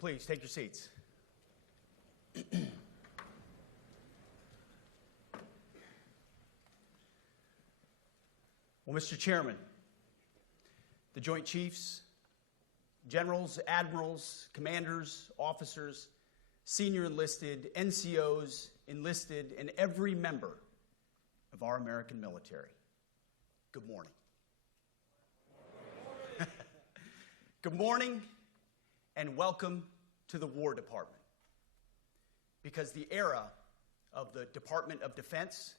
Please take your seats. Well, Mr. Chairman, the Joint Chiefs, Generals, Admirals, Commanders, Officers, Senior Enlisted, NCOs, Enlisted, and every member of our American military, good morning. Good morning and welcome to the War Department, because the era of the Department of Defense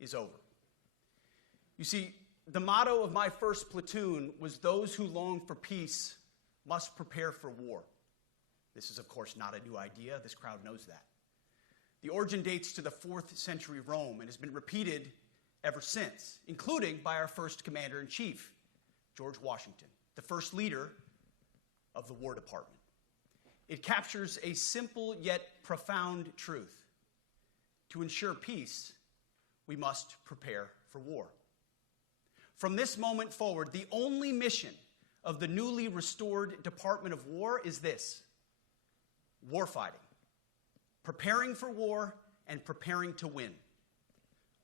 is over. You see, the motto of my first platoon was, "Those who long for peace must prepare for war." This is, of course, not a new idea. This crowd knows that. The origin dates to the 4th century Rome and has been repeated ever since, including by our first commander-in-chief, George Washington, the first leader of the War Department. It captures a simple yet profound truth. To ensure peace, we must prepare for war. From this moment forward, the only mission of the newly restored Department of War is this: warfighting, preparing for war and preparing to win,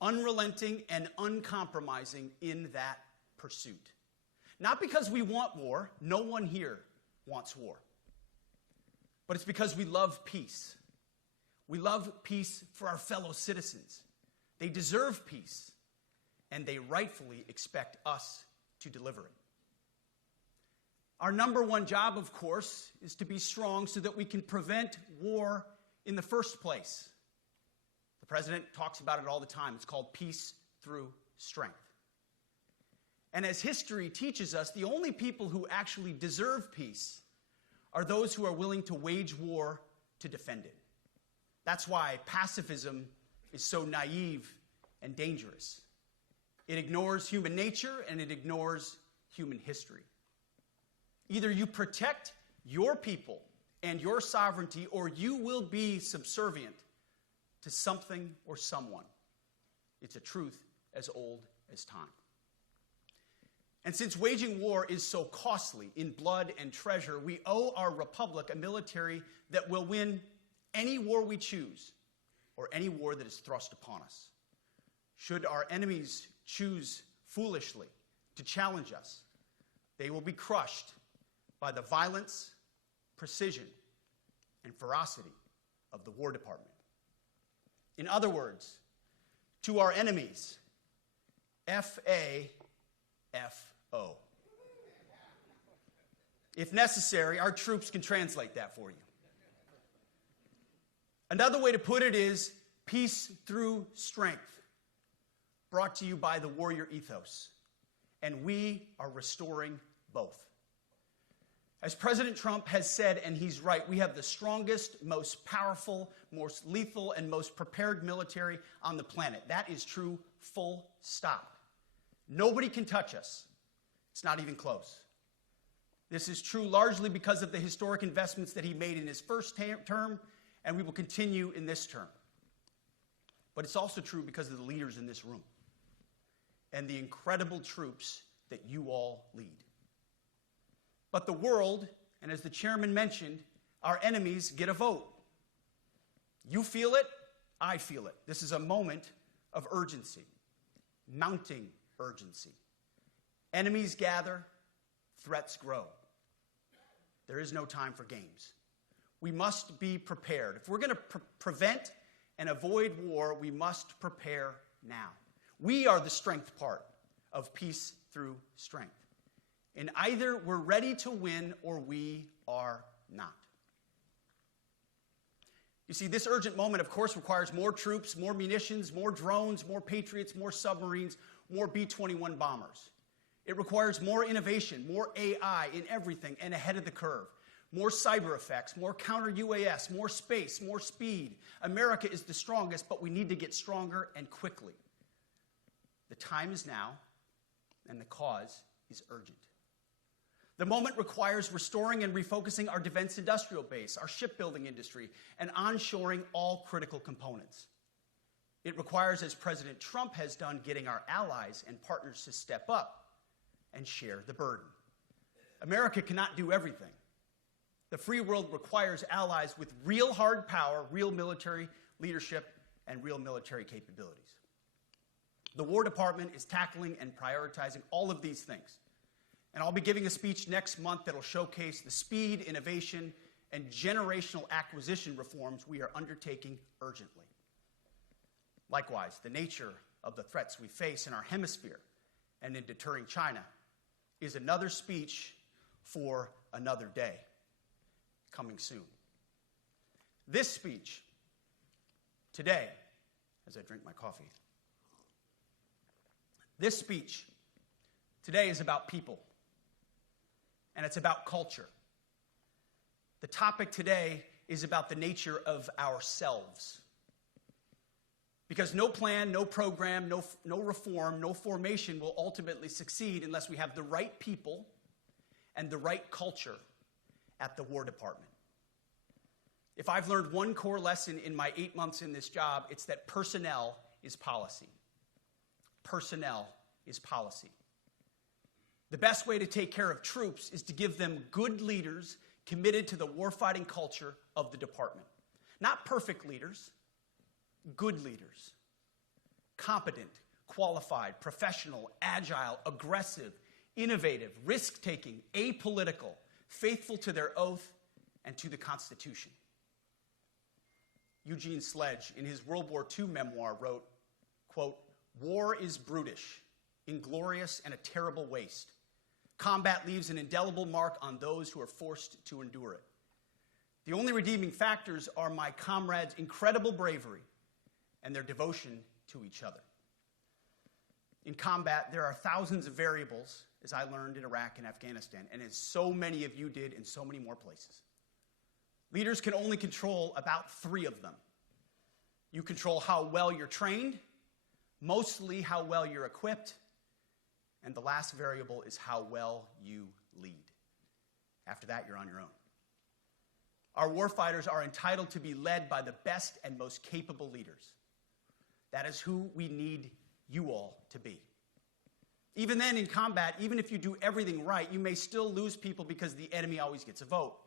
unrelenting and uncompromising in that pursuit. Not because we want war, no one here wants war, but it's because we love peace. We love peace for our fellow citizens. They deserve peace, and they rightfully expect us to deliver it. Our number one job, of course, is to be strong so that we can prevent war in the first place. The president talks about it all the time. It's called peace through strength. And as history teaches us, the only people who actually deserve peace are those who are willing to wage war to defend it. That's why pacifism is so naive and dangerous. It ignores human nature and it ignores human history. Either you protect your people and your sovereignty, or you will be subservient to something or someone. It's a truth as old as time. And since waging war is so costly in blood and treasure, we owe our republic a military that will win any war we choose, or any war that is thrust upon us. Should our enemies choose foolishly to challenge us, they will be crushed by the violence, precision, and ferocity of the War Department. In other words, to our enemies, F-A-F-O. If necessary, our troops can translate that for you. Another way to put it is peace through strength, brought to you by the warrior ethos. And we are restoring both. As President Trump has said, and he's right, we have the strongest, most powerful, most lethal, and most prepared military on the planet. That is true, full stop. Nobody can touch us. It's not even close. This is true largely because of the historic investments that he made in his first term, and we will continue in this term. But it's also true because of the leaders in this room and the incredible troops that you all lead. But the world, and as the chairman mentioned, our enemies get a vote. You feel it, I feel it. This is a moment of urgency, mounting urgency. Enemies gather, threats grow. There is no time for games. We must be prepared. If we're going to prevent and avoid war, we must prepare now. We are the strength part of peace through strength. And either we're ready to win or we are not. You see, this urgent moment, of course, requires more troops, more munitions, more drones, more Patriots, more submarines, more B-21 bombers. It requires more innovation, more AI in everything and ahead of the curve. More cyber effects, more counter-UAS, more space, more speed. America is the strongest, but we need to get stronger and quickly. The time is now, and the cause is urgent. The moment requires restoring and refocusing our defense industrial base, our shipbuilding industry, and onshoring all critical components. It requires, as President Trump has done, getting our allies and partners to step up and share the burden. America cannot do everything. The free world requires allies with real hard power, real military leadership, and real military capabilities. The War Department is tackling and prioritizing all of these things. And I'll be giving a speech next month that will showcase the speed, innovation, and generational acquisition reforms we are undertaking urgently. Likewise, the nature of the threats we face in our hemisphere and in deterring China is another speech for another day, coming soon. This speech today, as I drink my coffee, this speech today is about people, and it's about culture. The topic today is about the nature of ourselves. Because no plan, no program, no reform, no formation will ultimately succeed unless we have the right people and the right culture at the War Department. If I've learned one core lesson in my 8 months in this job, it's that personnel is policy. Personnel is policy. The best way to take care of troops is to give them good leaders committed to the warfighting culture of the department. Not perfect leaders, good leaders. Competent, qualified, professional, agile, aggressive, innovative, risk-taking, apolitical, faithful to their oath and to the Constitution. Eugene Sledge, in his World War II memoir, wrote, quote, "War is brutish, inglorious, and a terrible waste. Combat leaves an indelible mark on those who are forced to endure it. The only redeeming factors are my comrades' incredible bravery and their devotion to each other." In combat, there are thousands of variables, as I learned in Iraq and Afghanistan, and as so many of you did in so many more places. Leaders can only control about 3 of them. You control how well you're trained, mostly how well you're equipped, and the last variable is how well you lead. After that, you're on your own. Our warfighters are entitled to be led by the best and most capable leaders. That is who we need you all to be. Even then, in combat, even if you do everything right, you may still lose people because the enemy always gets a vote.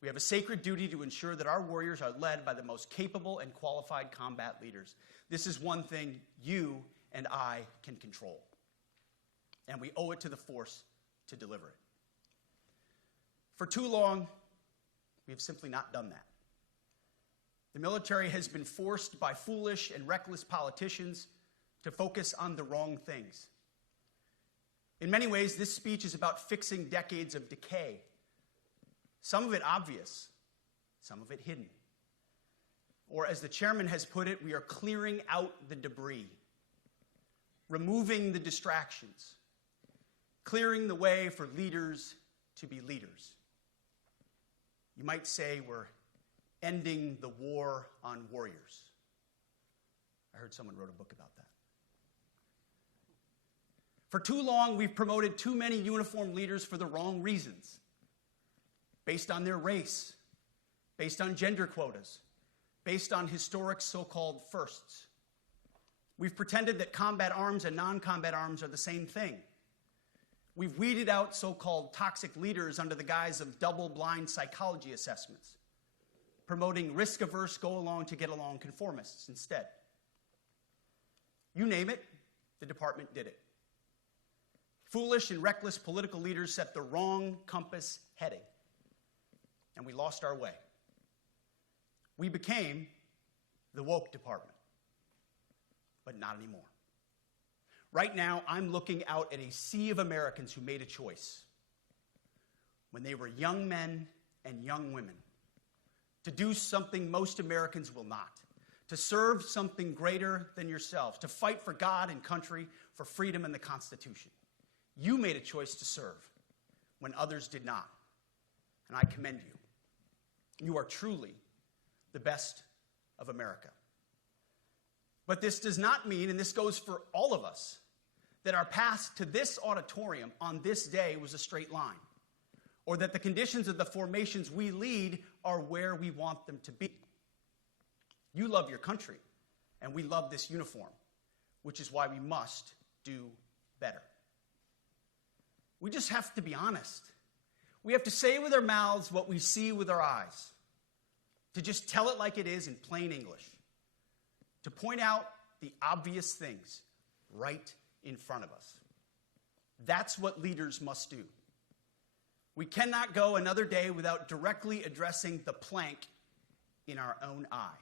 We have a sacred duty to ensure that our warriors are led by the most capable and qualified combat leaders. This is one thing you and I can control. And we owe it to the force to deliver it. For too long, we have simply not done that. The military has been forced by foolish and reckless politicians to focus on the wrong things. In many ways, this speech is about fixing decades of decay. Some of it obvious, some of it hidden. Or as the chairman has put it, we are clearing out the debris, removing the distractions, clearing the way for leaders to be leaders. You might say we're ending the war on warriors. I heard someone wrote a book about that. For too long, we've promoted too many uniformed leaders for the wrong reasons, based on their race, based on gender quotas, based on historic so-called firsts. We've pretended that combat arms and non-combat arms are the same thing. We've weeded out so-called toxic leaders under the guise of double-blind psychology assessments, promoting risk-averse, go-along-to-get-along conformists instead. You name it, the department did it. Foolish and reckless political leaders set the wrong compass heading, and we lost our way. We became the woke department, but not anymore. Right now, I'm looking out at a sea of Americans who made a choice when they were young men and young women to do something most Americans will not, to serve something greater than yourselves, to fight for God and country, for freedom and the Constitution. You made a choice to serve when others did not, and I commend you. You are truly the best of America. But this does not mean, and this goes for all of us, that our path to this auditorium on this day was a straight line, or that the conditions of the formations we lead are where we want them to be. You love your country, and we love this uniform, which is why we must do better. We just have to be honest. We have to say with our mouths what we see with our eyes, to just tell it like it is in plain English, to point out the obvious things right in front of us. That's what leaders must do. We cannot go another day without directly addressing the plank in our own eye,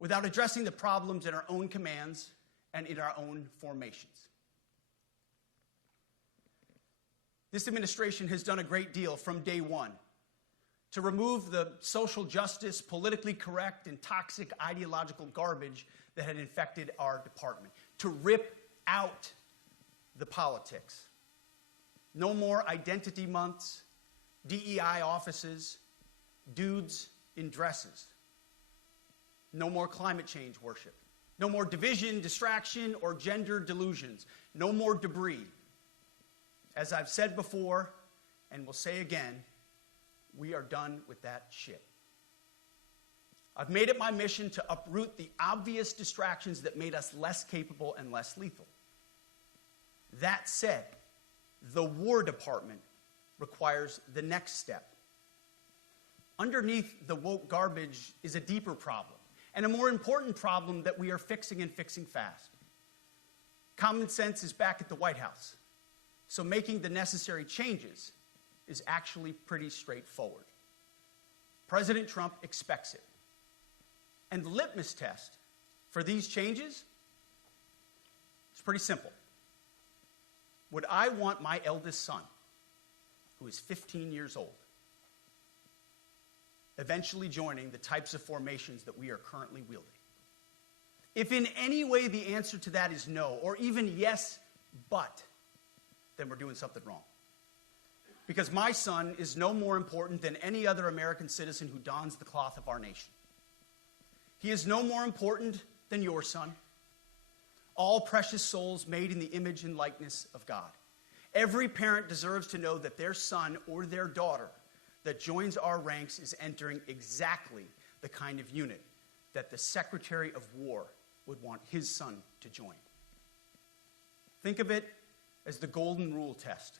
without addressing the problems in our own commands and in our own formations. This administration has done a great deal from day one to remove the social justice, politically correct, and toxic ideological garbage that had infected our department, to rip out the politics. No more identity months, DEI offices, dudes in dresses. No more climate change worship. No more division, distraction, or gender delusions. No more debris. As I've said before, and will say again, we are done with that shit. I've made it my mission to uproot the obvious distractions that made us less capable and less lethal. That said, the War Department requires the next step. Underneath the woke garbage is a deeper problem, and a more important problem that we are fixing and fixing fast. Common sense is back at the White House, so making the necessary changes is actually pretty straightforward. President Trump expects it. And the litmus test for these changes is pretty simple. Would I want my eldest son, who is 15 years old, eventually joining the types of formations that we are currently wielding? If in any way the answer to that is no, or even yes, but, then we're doing something wrong. Because my son is no more important than any other American citizen who dons the cloth of our nation. He is no more important than your son. All precious souls made in the image and likeness of God. Every parent deserves to know that their son or their daughter that joins our ranks is entering exactly the kind of unit that the Secretary of War would want his son to join. Think of it as the golden rule test.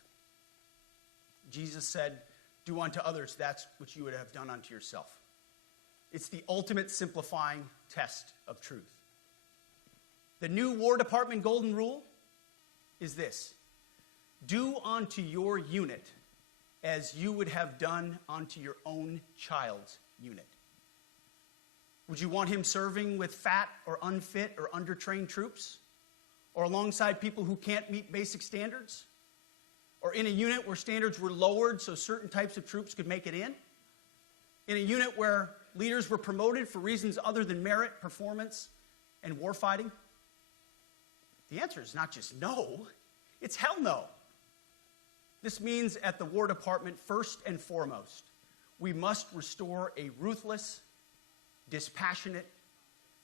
Jesus said, "Do unto others that which you would have done unto yourself." It's the ultimate simplifying test of truth. The new War Department golden rule is this: do unto your unit as you would have done unto your own child's unit. Would you want him serving with fat or unfit or undertrained troops? Or alongside people who can't meet basic standards? Or in a unit where standards were lowered so certain types of troops could make it in? In a unit where leaders were promoted for reasons other than merit, performance, and warfighting? The answer is not just no, it's hell no. This means at the War Department, first and foremost, we must restore a ruthless, dispassionate,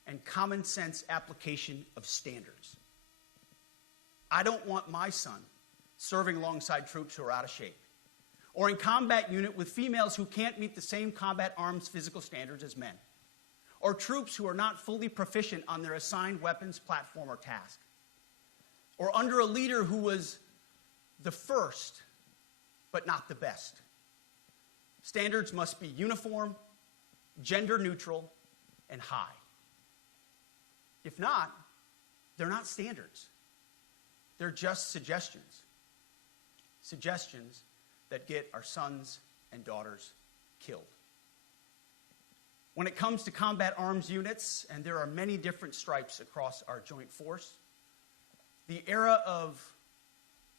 and common sense application of standards. I don't want my son serving alongside troops who are out of shape, or in combat unit with females who can't meet the same combat arms physical standards as men, or troops who are not fully proficient on their assigned weapons, platform, or task, or under a leader who was the first but not the best. Standards must be uniform, gender neutral, and high. If not, they're not standards. They're just suggestions. Suggestions that get our sons and daughters killed. When it comes to combat arms units, and there are many different stripes across our joint force, the era of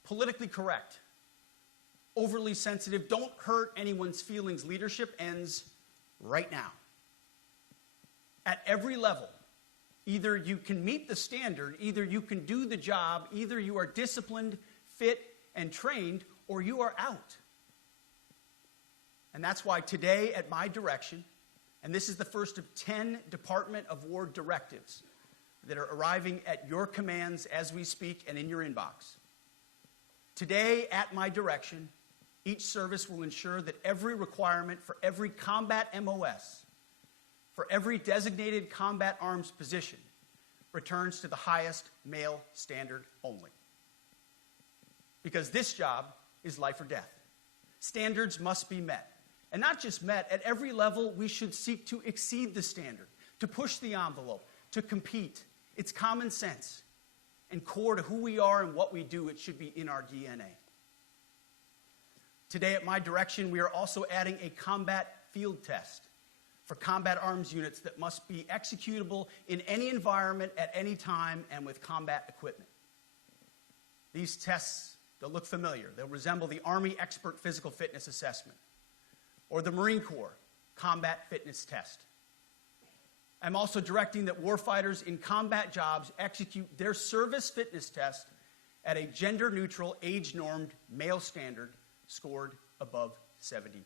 politically correct, overly sensitive, don't hurt anyone's feelings leadership ends right now. At every level, either you can meet the standard, either you can do the job, either you are disciplined, fit, and trained, or you are out. And that's why today, at my direction, and this is the first of 10 Department of War directives that are arriving at your commands as we speak and in your inbox. Today, at my direction, each service will ensure that every requirement for every combat MOS, for every designated combat arms position, returns to the highest male standard only. Because this job is life or death. standards must be met. And not just met, at every level we should seek to exceed the standard, to push the envelope, to compete. It's common sense and core to who we are and what we do. It should be in our DNA. Today at my direction, we are also adding a combat field test for combat arms units that must be executable in any environment at any time and with combat equipment. These tests, they'll look familiar. They'll resemble the Army Expert Physical Fitness Assessment or the Marine Corps Combat Fitness Test. I'm also directing that warfighters in combat jobs execute their service fitness test at a gender-neutral, age-normed male standard scored above 70%.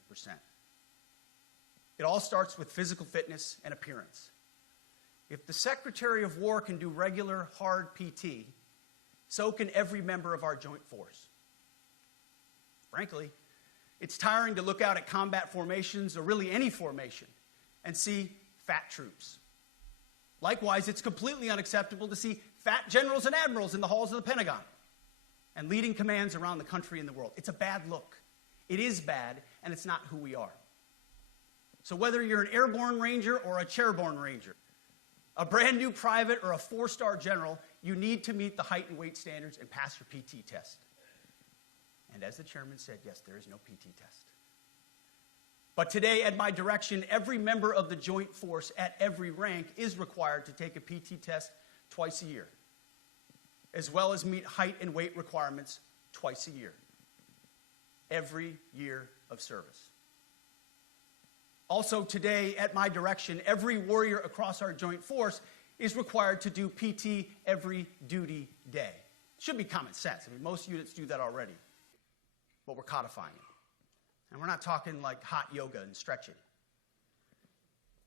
It all starts with physical fitness and appearance. If the Secretary of War can do regular, hard PT, so can every member of our joint force. Frankly, it's tiring to look out at combat formations, or really any formation, and see fat troops. Likewise, it's completely unacceptable to see fat generals and admirals in the halls of the Pentagon and leading commands around the country and the world. It's a bad look. It is bad, and it's not who we are. So whether you're an airborne ranger or a chairborne ranger, a brand new private or a 4-star general, you need to meet the height and weight standards and pass your PT test. And as the chairman said, yes, there is no PT test. But today, at my direction, every member of the joint force at every rank is required to take a PT test twice a year, as well as meet height and weight requirements twice a year, every year of service. Also today, at my direction, every warrior across our joint force is required to do PT every duty day. It should be common sense. I mean, most units do that already, but we're codifying it. And we're not talking like hot yoga and stretching.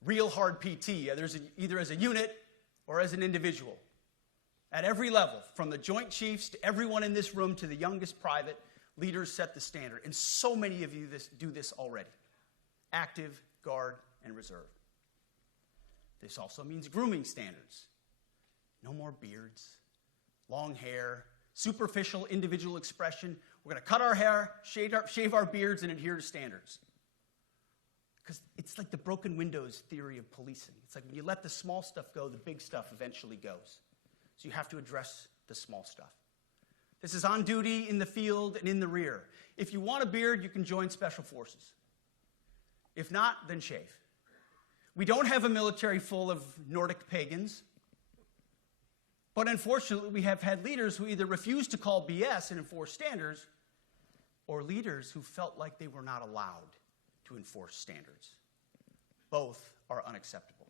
Real hard PT, either as a unit or as an individual. At every level, from the Joint Chiefs to everyone in this room to the youngest private, leaders set the standard. And so many of you do this already. Active, Guard, and Reserve. This also means grooming standards. No more beards, long hair, superficial individual expression. We're going to cut our hair, shave our beards, and adhere to standards. Because it's like the broken windows theory of policing. It's like when you let the small stuff go, the big stuff eventually goes. So you have to address the small stuff. This is on duty, in the field, and in the rear. If you want a beard, you can join Special Forces. If not, then shave. We don't have a military full of Nordic pagans. But unfortunately, we have had leaders who either refuse to call BS and enforce standards, or leaders who felt like they were not allowed to enforce standards. Both are unacceptable.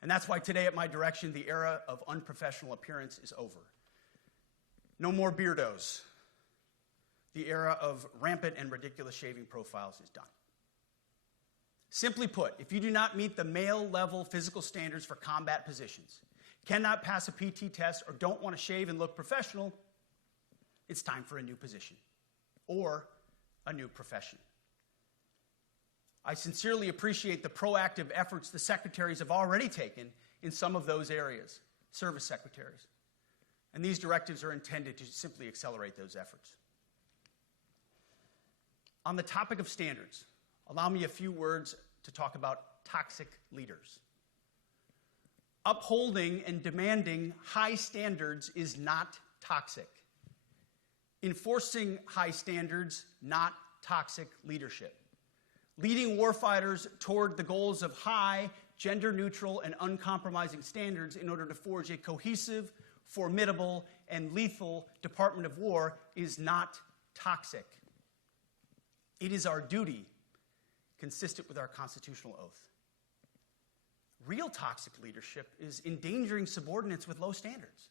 And that's why today at my direction, the era of unprofessional appearance is over. No more beardos. The era of rampant and ridiculous shaving profiles is done. Simply put, if you do not meet the male-level physical standards for combat positions, cannot pass a PT test, or don't want to shave and look professional, it's time for a new position or a new profession. I sincerely appreciate the proactive efforts the secretaries have already taken in some of those areas, service secretaries. And these directives are intended to simply accelerate those efforts. On the topic of standards, allow me a few words to talk about toxic leaders. Upholding and demanding high standards is not toxic. Enforcing high standards, not toxic leadership. Leading warfighters toward the goals of high, gender-neutral, and uncompromising standards in order to forge a cohesive, formidable, and lethal Department of War is not toxic. It is our duty, consistent with our constitutional oath. Real toxic leadership is endangering subordinates with low standards.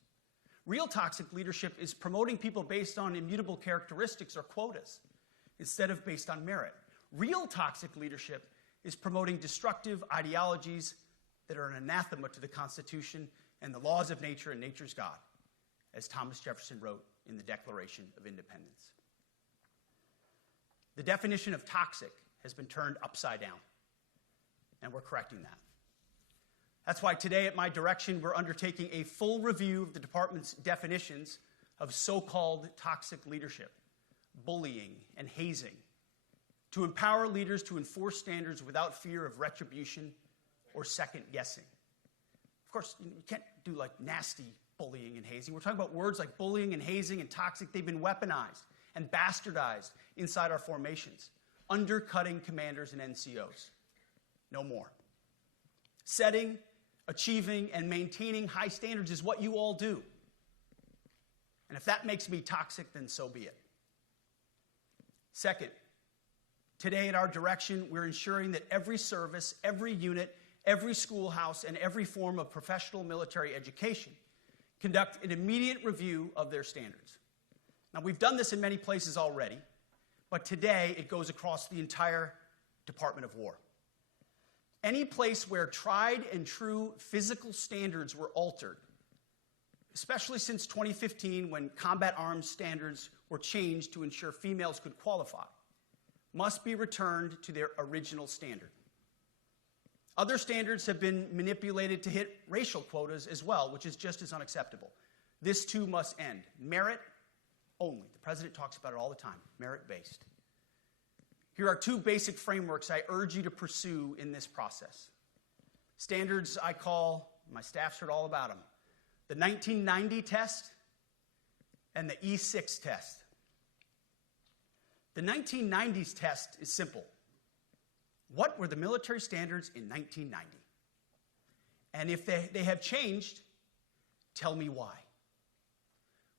Real toxic leadership is promoting people based on immutable characteristics or quotas instead of based on merit. Real toxic leadership is promoting destructive ideologies that are an anathema to the Constitution and the laws of nature and nature's God, as Thomas Jefferson wrote in the Declaration of Independence. The definition of toxic has been turned upside down, and we're correcting that. That's why today at my direction, we're undertaking a full review of the department's definitions of so-called toxic leadership, bullying, and hazing, to empower leaders to enforce standards without fear of retribution or second guessing. Of course, you can't do like nasty bullying and hazing. We're talking about words like bullying and hazing and toxic. They've been weaponized and bastardized inside our formations, undercutting commanders and NCOs. No more. Setting, achieving, and maintaining high standards is what you all do. And if that makes me toxic, then so be it. Second, today at our direction, we're ensuring that every service, every unit, every schoolhouse, and every form of professional military education conduct an immediate review of their standards. Now, we've done this in many places already, but today it goes across the entire Department of War. Any place where tried and true physical standards were altered, especially since 2015 when combat arms standards were changed to ensure females could qualify, must be returned to their original standard. Other standards have been manipulated to hit racial quotas as well, which is just as unacceptable. This too must end. Merit only. The president talks about it all the time, merit-based. Here are two basic frameworks I urge you to pursue in this process. Standards I call, my staff's heard all about them, the 1990 test and the E6 test. The 1990s test is simple. What were the military standards in 1990? And if they have changed, tell me why.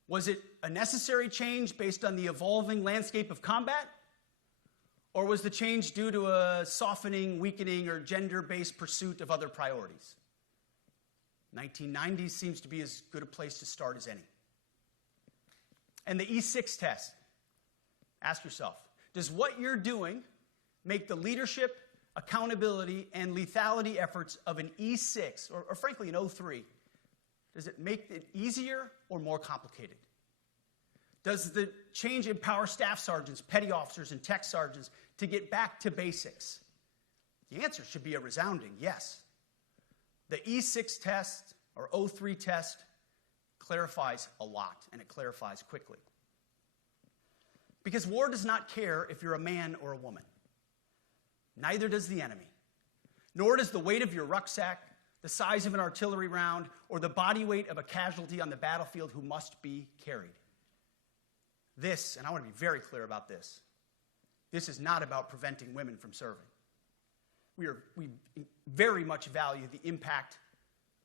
Was it a necessary change based on the evolving landscape of combat? Or was the change due to a softening, weakening, or gender-based pursuit of other priorities? 1990s seems to be as good a place to start as any. And the E6 test. Ask yourself, does what you're doing make the leadership, accountability, and lethality efforts of an E6, or frankly an O3, does it make it easier or more complicated? Does the change empower staff sergeants, petty officers, and tech sergeants to get back to basics? The answer should be a resounding yes. The E6 test, or O3 test, clarifies a lot, and it clarifies quickly. Because war does not care if you're a man or a woman. Neither does the enemy. Nor does the weight of your rucksack, the size of an artillery round, or the body weight of a casualty on the battlefield who must be carried. This, and I want to be very clear about this, this is not about preventing women from serving. We very much value the impact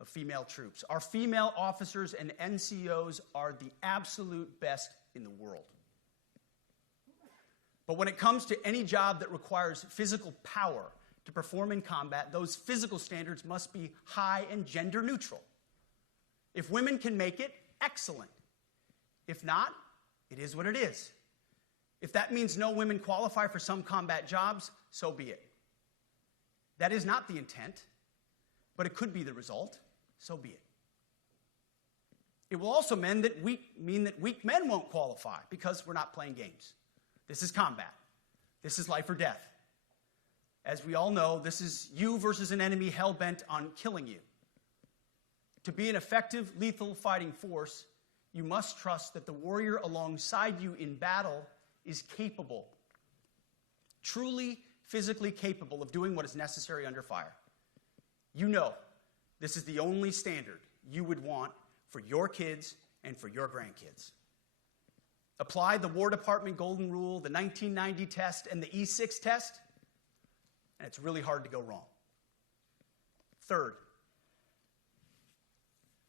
of female troops. Our female officers and NCOs are the absolute best in the world. But when it comes to any job that requires physical power to perform in combat, those physical standards must be high and gender neutral. If women can make it, excellent. If not, it is what it is. If that means no women qualify for some combat jobs, so be it. That is not the intent, but it could be the result, so be it. It will also mean that weak men won't qualify because we're not playing games. This is combat. This is life or death. As we all know, this is you versus an enemy hell-bent on killing you. To be an effective, lethal fighting force, you must trust that the warrior alongside you in battle is capable, truly physically capable of doing what is necessary under fire. You know this is the only standard you would want for your kids and for your grandkids. Apply the War Department Golden Rule, the 1990 test, and the E6 test, and it's really hard to go wrong. Third,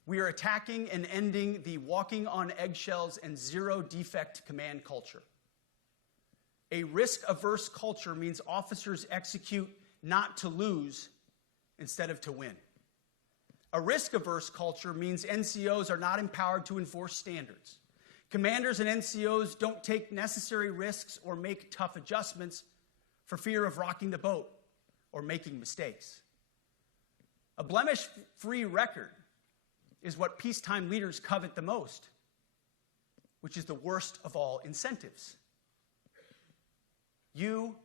we are attacking and ending the walking on eggshells and zero-defect command culture. A risk-averse culture means officers execute not to lose instead of to win. A risk-averse culture means NCOs are not empowered to enforce standards. Commanders and NCOs don't take necessary risks or make tough adjustments for fear of rocking the boat or making mistakes. A blemish-free record is what peacetime leaders covet the most, which is the worst of all incentives.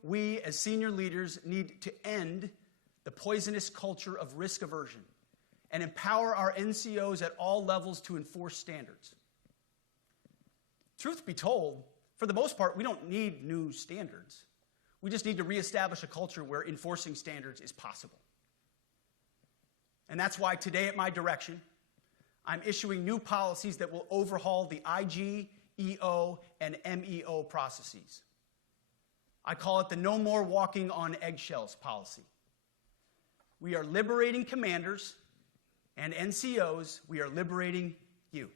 We, as senior leaders, need to end the poisonous culture of risk aversion and empower our NCOs at all levels to enforce standards. Truth be told, For the most part, we don't need new standards. We just need to reestablish a culture where enforcing standards is possible. And that's why today at my direction, I'm issuing new policies that will overhaul the IG, EO, and MEO processes. I call it the No More Walking on Eggshells policy. We are liberating commanders and NCOs. We are liberating you.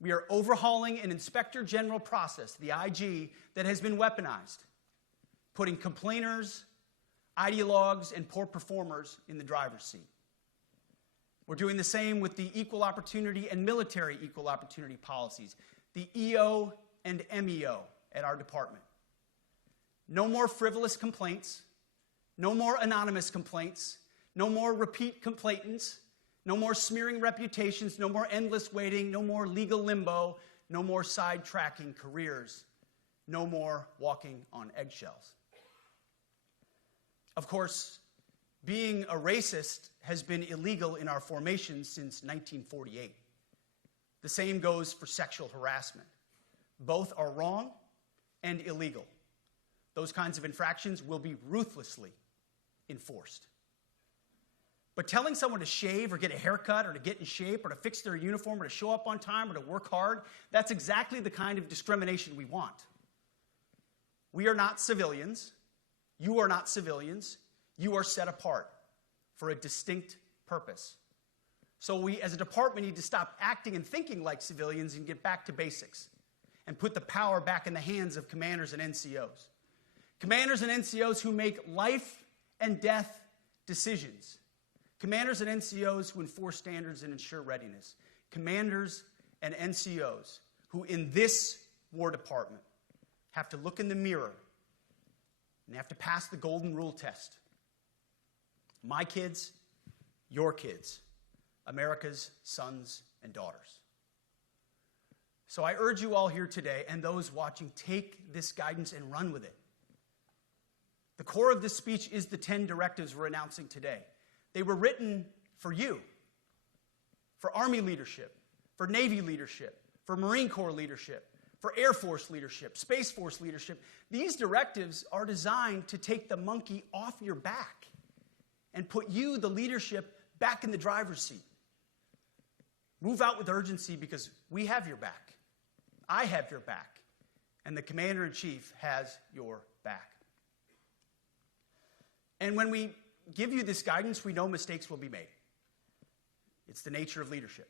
We are overhauling an inspector general process, the IG, that has been weaponized, putting complainers, ideologues, and poor performers in the driver's seat. We're doing the same with the equal opportunity and military equal opportunity policies, the EO and MEO at our department. No more frivolous complaints, no more anonymous complaints, no more repeat complainants, no more smearing reputations, no more endless waiting, no more legal limbo, no more sidetracking careers, no more walking on eggshells. Of course, being a racist has been illegal in our formation since 1948. The same goes for sexual harassment. Both are wrong and illegal. Those kinds of infractions will be ruthlessly enforced. But telling someone to shave or get a haircut or to get in shape or to fix their uniform or to show up on time or to work hard, that's exactly the kind of discrimination we want. We are not civilians. You are not civilians. You are set apart for a distinct purpose. So we, as a department, need to stop acting and thinking like civilians and get back to basics and put the power back in the hands of commanders and NCOs. Commanders and NCOs who make life and death decisions. Commanders and NCOs who enforce standards and ensure readiness. Commanders and NCOs who, in this War Department, have to look in the mirror and have to pass the golden rule test. My kids, your kids, America's sons and daughters. So I urge you all here today and those watching, take this guidance and run with it. The core of this speech is the 10 directives we're announcing today. They were written for you, for Army leadership, for Navy leadership, for Marine Corps leadership, for Air Force leadership, Space Force leadership. These directives are designed to take the monkey off your back and put you, the leadership, back in the driver's seat. Move out with urgency because we have your back. I have your back. And the Commander-in-Chief has your back. And when we give you this guidance, we know mistakes will be made. It's the nature of leadership.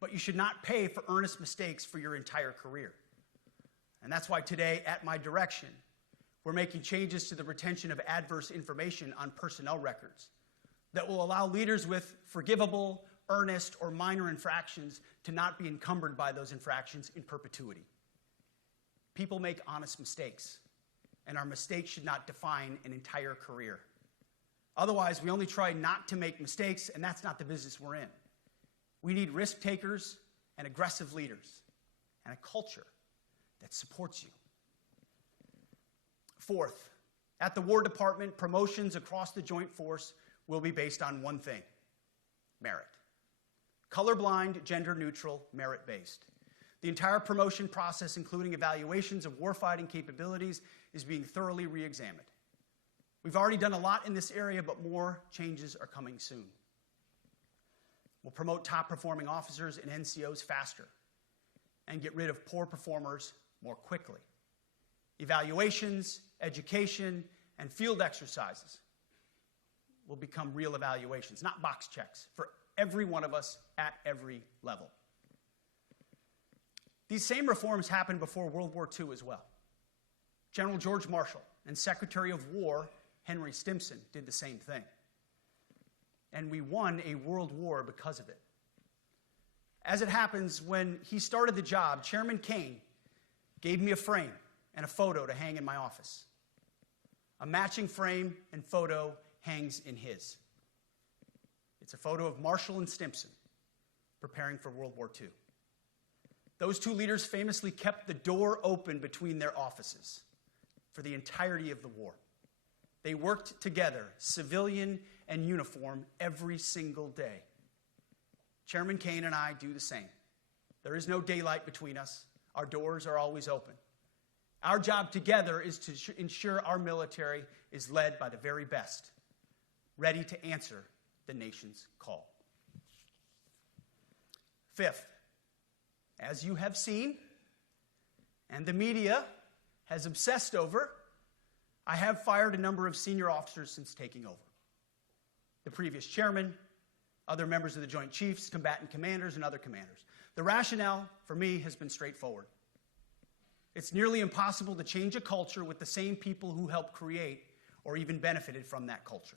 But you should not pay for earnest mistakes for your entire career. And that's why today, at my direction, we're making changes to the retention of adverse information on personnel records that will allow leaders with forgivable, earnest, or minor infractions to not be encumbered by those infractions in perpetuity. People make honest mistakes, and our mistakes should not define an entire career. Otherwise, we only try not to make mistakes, and that's not the business we're in. We need risk takers and aggressive leaders and a culture that supports you. Fourth, at the War Department, promotions across the Joint Force will be based on one thing: merit. Colorblind, gender-neutral, merit-based. The entire promotion process, including evaluations of warfighting capabilities, is being thoroughly re-examined. We've already done a lot in this area, but more changes are coming soon. We'll promote top-performing officers and NCOs faster and get rid of poor performers more quickly. Evaluations, education, and field exercises will become real evaluations, not box checks, for every one of us at every level. These same reforms happened before World War II as well. General George Marshall and Secretary of War Henry Stimson did the same thing. And we won a world war because of it. As it happens, when he started the job, Chairman Kane gave me a frame and a photo to hang in my office. A matching frame and photo hangs in his. It's a photo of Marshall and Stimson preparing for World War II. Those two leaders famously kept the door open between their offices for the entirety of the war. They worked together, civilian and uniform, every single day. Chairman Kane and I do the same. There is no daylight between us. Our doors are always open. Our job together is to ensure our military is led by the very best, ready to answer the nation's call. Fifth, as you have seen, and the media has obsessed over, I have fired a number of senior officers since taking over. The previous chairman, other members of the Joint Chiefs, combatant commanders, and other commanders. The rationale for me has been straightforward. It's nearly impossible to change a culture with the same people who helped create or even benefited from that culture,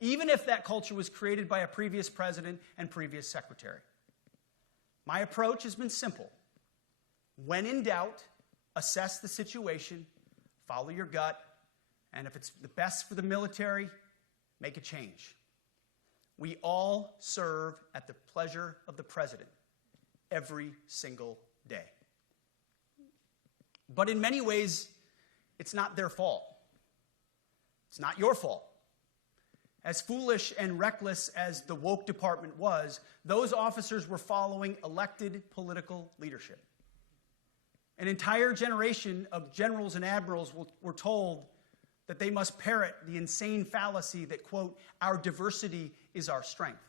even if that culture was created by a previous president and previous secretary. My approach has been simple. When in doubt, assess the situation, follow your gut, and if it's the best for the military, make a change. We all serve at the pleasure of the president every single day. But in many ways, it's not their fault. It's not your fault. As foolish and reckless as the woke department was, those officers were following elected political leadership. An entire generation of generals and admirals were told that they must parrot the insane fallacy that, quote, our diversity is our strength.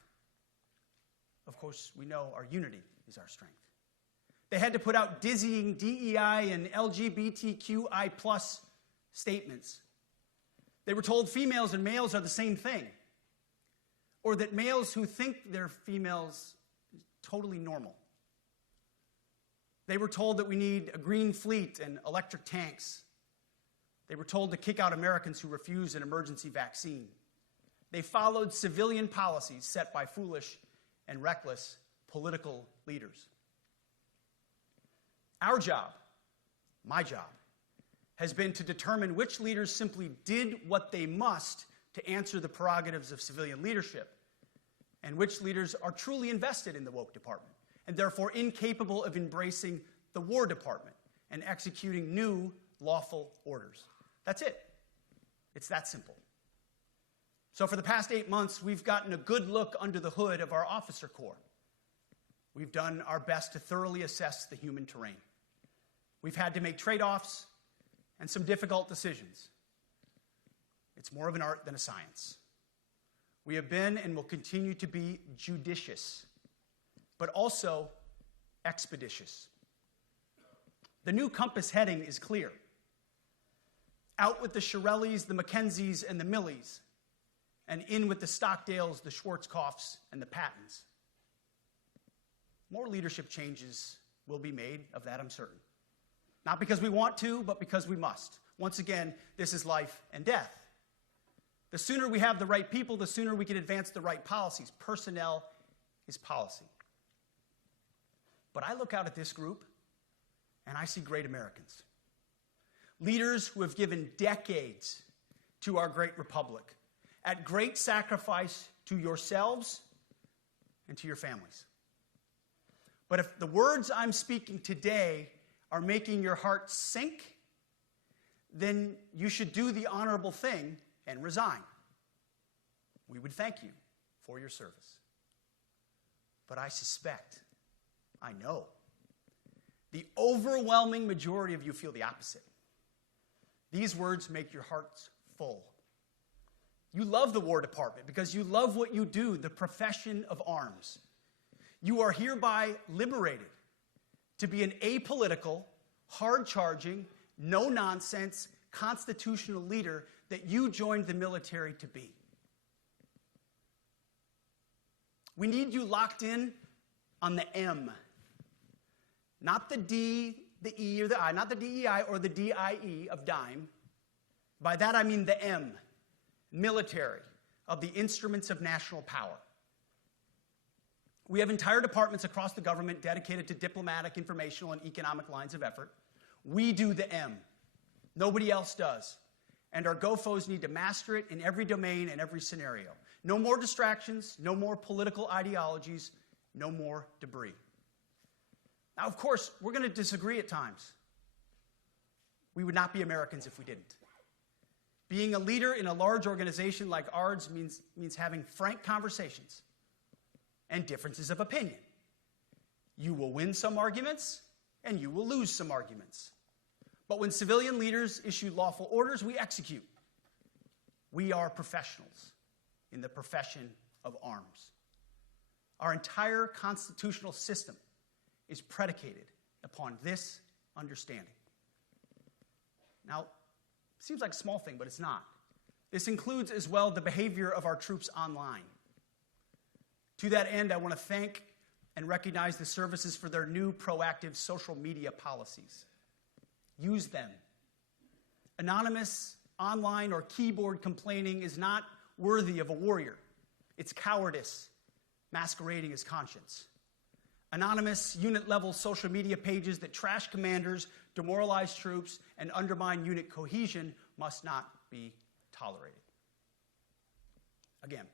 Of course, we know our unity is our strength. They had to put out dizzying DEI and LGBTQI+ statements. They were told females and males are the same thing, or that males who think they're females is totally normal. They were told that we need a green fleet and electric tanks. They were told to kick out Americans who refuse an emergency vaccine. They followed civilian policies set by foolish and reckless political leaders. Our job, my job, has been to determine which leaders simply did what they must to answer the prerogatives of civilian leadership, and which leaders are truly invested in the woke department, and therefore incapable of embracing the War Department and executing new lawful orders. That's it. It's that simple. So for the past 8 months, we've gotten a good look under the hood of our officer corps. We've done our best to thoroughly assess the human terrain. We've had to make trade-offs and some difficult decisions. It's more of an art than a science. We have been and will continue to be judicious, but also expeditious. The new compass heading is clear. Out with the Shirellis, the McKenzies, and the Millies, and in with the Stockdales, the Schwarzkopfs, and the Pattons. More leadership changes will be made, of that I'm certain. Not because we want to, but because we must. Once again, this is life and death. The sooner we have the right people, the sooner we can advance the right policies. Personnel is policy. But I look out at this group, and I see great Americans. Leaders who have given decades to our great republic, at great sacrifice to yourselves and to your families. But if the words I'm speaking today are making your heart sink, then you should do the honorable thing and resign. We would thank you for your service. But I suspect, I know, the overwhelming majority of you feel the opposite. These words make your hearts full. You love the War Department because you love what you do, the profession of arms. You are hereby liberated to be an apolitical, hard-charging, no-nonsense, constitutional leader that you joined the military to be. We need you locked in on the M, not the D, the E, or the I, not the DEI or the DIE of dime. By that I mean the M, military, of the instruments of national power. We have entire departments across the government dedicated to diplomatic, informational, and economic lines of effort. We do the M. Nobody else does. And our GOFOs need to master it in every domain and every scenario. No more distractions, no more political ideologies, no more debris. Now, of course, we're going to disagree at times. We would not be Americans if we didn't. Being a leader in a large organization like ours means having frank conversations and differences of opinion. You will win some arguments, and you will lose some arguments. But when civilian leaders issue lawful orders, we execute. We are professionals in the profession of arms. Our entire constitutional system is predicated upon this understanding. Now, it seems like a small thing, but it's not. This includes as well the behavior of our troops online. To that end, I want to thank and recognize the services for their new proactive social media policies. Use them. Anonymous, online, or keyboard complaining is not worthy of a warrior. It's cowardice masquerading as conscience. Anonymous, unit-level social media pages that trash commanders, demoralize troops, and undermine unit cohesion must not be tolerated. Again,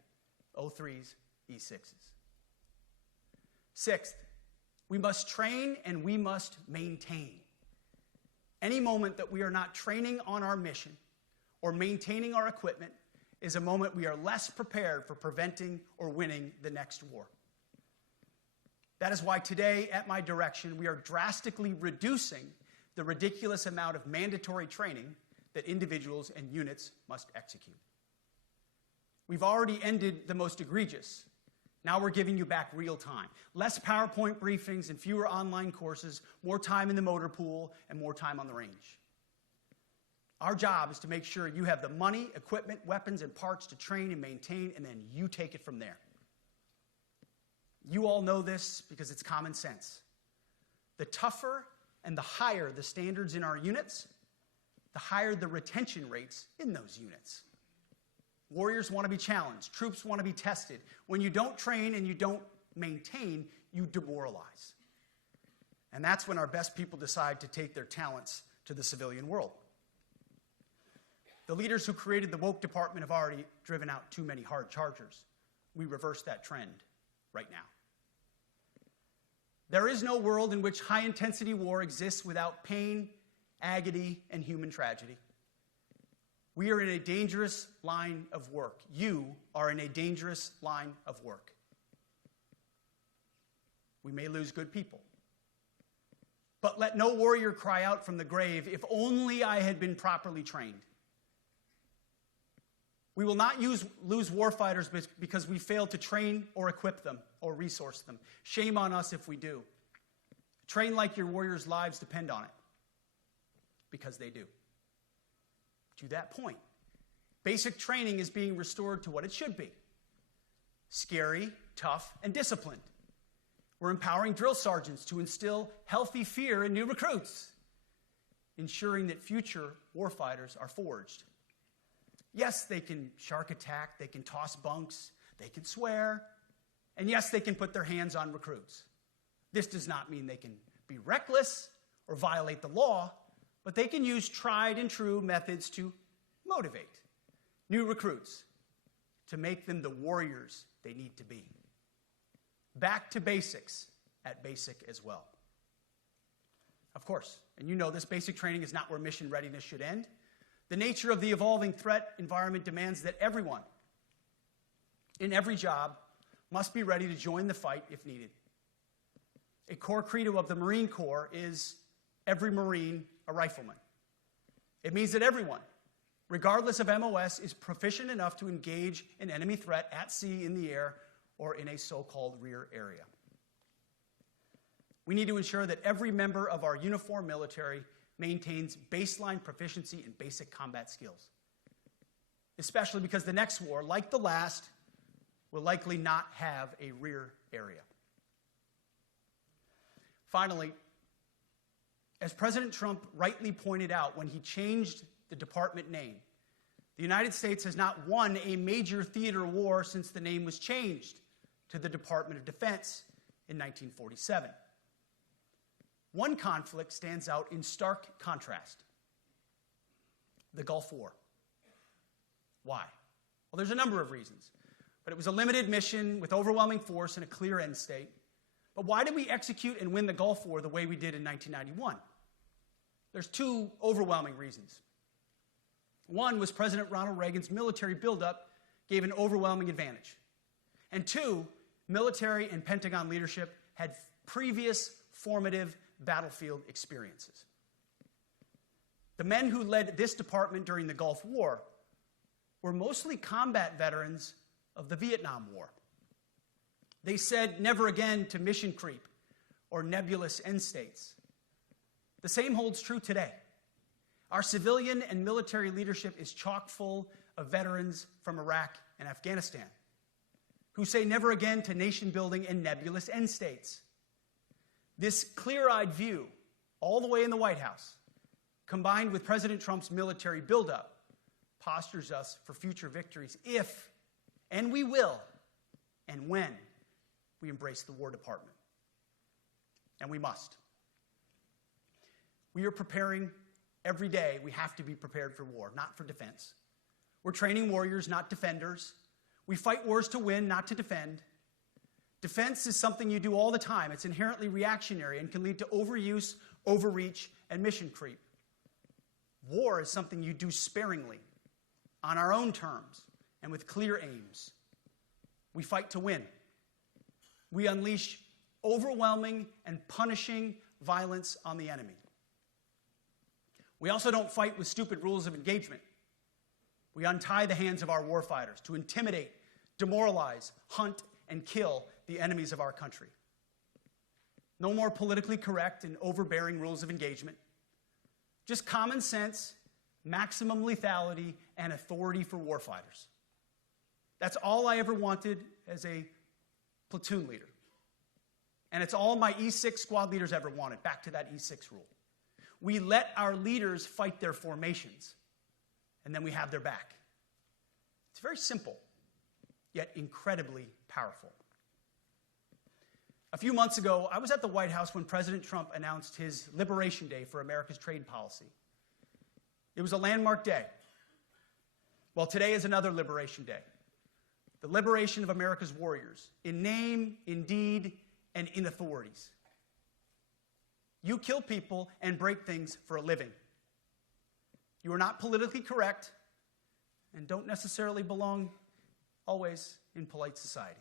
O3s, E6s. Sixth, we must train and we must maintain. Any moment that we are not training on our mission or maintaining our equipment is a moment we are less prepared for preventing or winning the next war. That is why today, at my direction, we are drastically reducing the ridiculous amount of mandatory training that individuals and units must execute. We've already ended the most egregious. Now we're giving you back real time. Less PowerPoint briefings and fewer online courses, more time in the motor pool, and more time on the range. Our job is to make sure you have the money, equipment, weapons, and parts to train and maintain, and then you take it from there. You all know this because it's common sense. The tougher and the higher the standards in our units, the higher the retention rates in those units. Warriors want to be challenged. Troops want to be tested. When you don't train and you don't maintain, you demoralize. And that's when our best people decide to take their talents to the civilian world. The leaders who created the woke department have already driven out too many hard chargers. We reverse that trend right now. There is no world in which high-intensity war exists without pain, agony, and human tragedy. We are in a dangerous line of work. You are in a dangerous line of work. We may lose good people. But let no warrior cry out from the grave, "If only I had been properly trained." We will not lose warfighters because we failed to train or equip them or resource them. Shame on us if we do. Train like your warriors' lives depend on it, because they do. To that point, basic training is being restored to what it should be: scary, tough, and disciplined. We're empowering drill sergeants to instill healthy fear in new recruits, ensuring that future warfighters are forged. Yes, they can shark attack, they can toss bunks, they can swear, and yes, they can put their hands on recruits. This does not mean they can be reckless or violate the law, but they can use tried and true methods to motivate new recruits, to make them the warriors they need to be. Back to basics at basic as well. Of course, and you know this, basic training is not where mission readiness should end. The nature of the evolving threat environment demands that everyone, in every job, must be ready to join the fight if needed. A core credo of the Marine Corps is every Marine a rifleman. It means that everyone, regardless of MOS, is proficient enough to engage an enemy threat at sea, in the air, or in a so-called rear area. We need to ensure that every member of our uniformed military maintains baseline proficiency in basic combat skills, especially because the next war, like the last, will likely not have a rear area. Finally, as President Trump rightly pointed out when he changed the department name, the United States has not won a major theater war since the name was changed to the Department of Defense in 1947. One conflict stands out in stark contrast: the Gulf War. Why? Well, there's a number of reasons, but it was a limited mission with overwhelming force and a clear end state. But why did we execute and win the Gulf War the way we did in 1991? There's two overwhelming reasons. One was President Ronald Reagan's military buildup gave an overwhelming advantage. And two, military and Pentagon leadership had previous formative battlefield experiences. The men who led this department during the Gulf War were mostly combat veterans of the Vietnam War. They said never again to mission creep or nebulous end states. The same holds true today. Our civilian and military leadership is chock full of veterans from Iraq and Afghanistan who say never again to nation building and nebulous end states. This clear-eyed view, all the way in the White House, combined with President Trump's military buildup, postures us for future victories if, and we will, and when we embrace the War Department. And we must. We are preparing every day. We have to be prepared for war, not for defense. We're training warriors, not defenders. We fight wars to win, not to defend. Defense is something you do all the time. It's inherently reactionary and can lead to overuse, overreach, and mission creep. War is something you do sparingly, on our own terms, and with clear aims. We fight to win. We unleash overwhelming and punishing violence on the enemy. We also don't fight with stupid rules of engagement. We untie the hands of our warfighters to intimidate, demoralize, hunt, and kill the enemies of our country. No more politically correct and overbearing rules of engagement. Just common sense, maximum lethality, and authority for warfighters. That's all I ever wanted as a platoon leader. And it's all my E6 squad leaders ever wanted, back to that E6 rule. We let our leaders fight their formations, and then we have their back. It's very simple, yet incredibly powerful. A few months ago, I was at the White House when President Trump announced his Liberation Day for America's trade policy. It was a landmark day. Well, today is another Liberation Day. The liberation of America's warriors, in name, in deed, and in authorities. You kill people and break things for a living. You are not politically correct and don't necessarily belong always in polite society.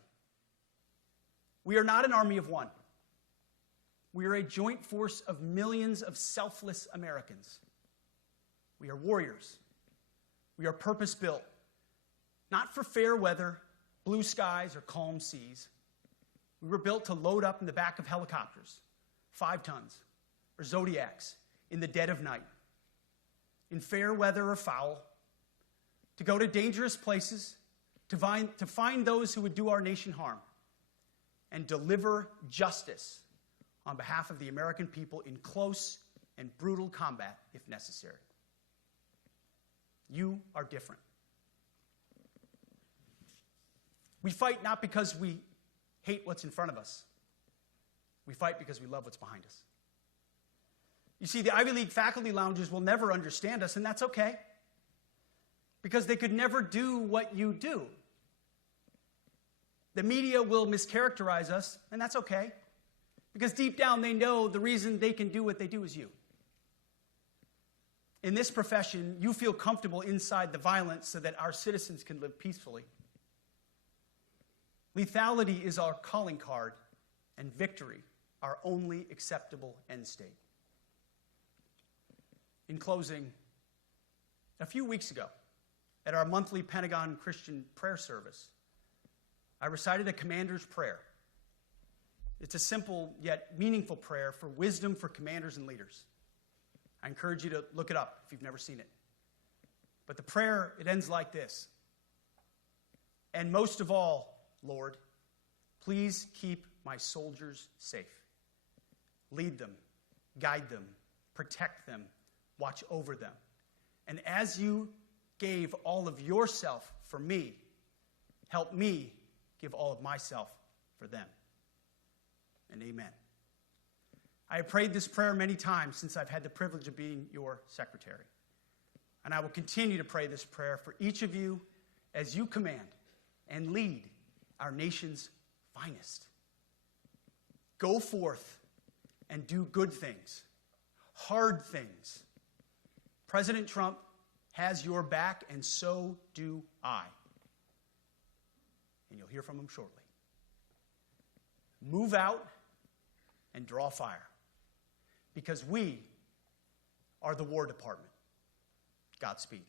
We are not an army of one. We are a joint force of millions of selfless Americans. We are warriors. We are purpose-built, not for fair weather, blue skies, or calm seas. We were built to load up in the back of helicopters, 5 tons, or Zodiacs in the dead of night, in fair weather or foul, to go to dangerous places, to find those who would do our nation harm, and deliver justice on behalf of the American people in close and brutal combat if necessary. You are different. We fight not because we hate what's in front of us. We fight because we love what's behind us. You see, the Ivy League faculty lounges will never understand us, and that's okay, because they could never do what you do. The media will mischaracterize us, and that's okay, because deep down they know the reason they can do what they do is you. In this profession, you feel comfortable inside the violence so that our citizens can live peacefully. Lethality is our calling card, and victory our only acceptable end state. In closing, a few weeks ago, at our monthly Pentagon Christian prayer service, I recited a commander's prayer. It's a simple yet meaningful prayer for wisdom for commanders and leaders. I encourage you to look it up if you've never seen it. But the prayer, it ends like this. And most of all, Lord, please keep my soldiers safe. Lead them, guide them, protect them, watch over them. And as you gave all of yourself for me, help me give all of myself for them. And amen. I have prayed this prayer many times since I've had the privilege of being your secretary. And I will continue to pray this prayer for each of you as you command and lead our nation's finest. Go forth and do good things, hard things. President Trump has your back, and so do I. And you'll hear from him shortly. Move out and draw fire. because we are the War Department. Godspeed.